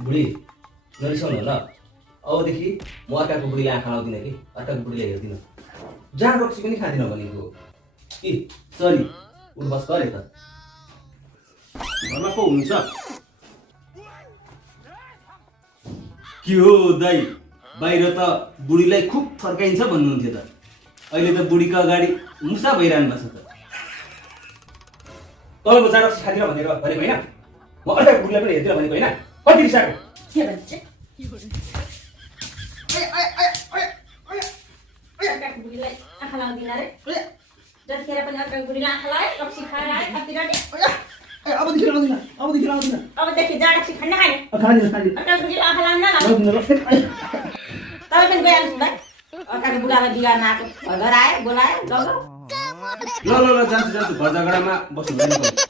बुढी नरिसाउनु होला अबदेखि म अर्काको बुढीलाई आँखा लाउँदिनँ कि अर्काको बुढीलाई हेर्दिनँ जहाँ रक्सी पनि खाँदिनँ भनेको कि सरी उठ बस गरे त घरमा को हुनुहुन्छ के हो दाइ बाहिर त बुढीलाई खुब फर्काइन्छ भन्नुहुन्थ्यो त अहिले त बुढीको अगाडि मुसा भइरहनु भएको छ त तपाईँको जहाँ रक्सी खाँदिनँ भनेर भनेको होइन म अर्काको बुढीलाई पनि हेर्दिनँ भनेको होइन कति रिसाएको के भन्छ अर्काको बुढीलाई आँखा लाउँदिन रे जतिखेर पनि अर्काको बुढीलाई आँखा लाए रक्सी खाएर आए कति राटे अबदेखि लाउँदिनँ अबदेखि जा रक्सी खान्न खाने खाँदिनँ अर्काको बुढीलाई आँखा लाउन नलाउ तपाईँ पनि गइहाल्नु भाइ अर्काको बुढालाई बिगार्न आएको घर आयो बोलायो लग्यो ल जान्छु घर झगडामा बस्नु हुँदैन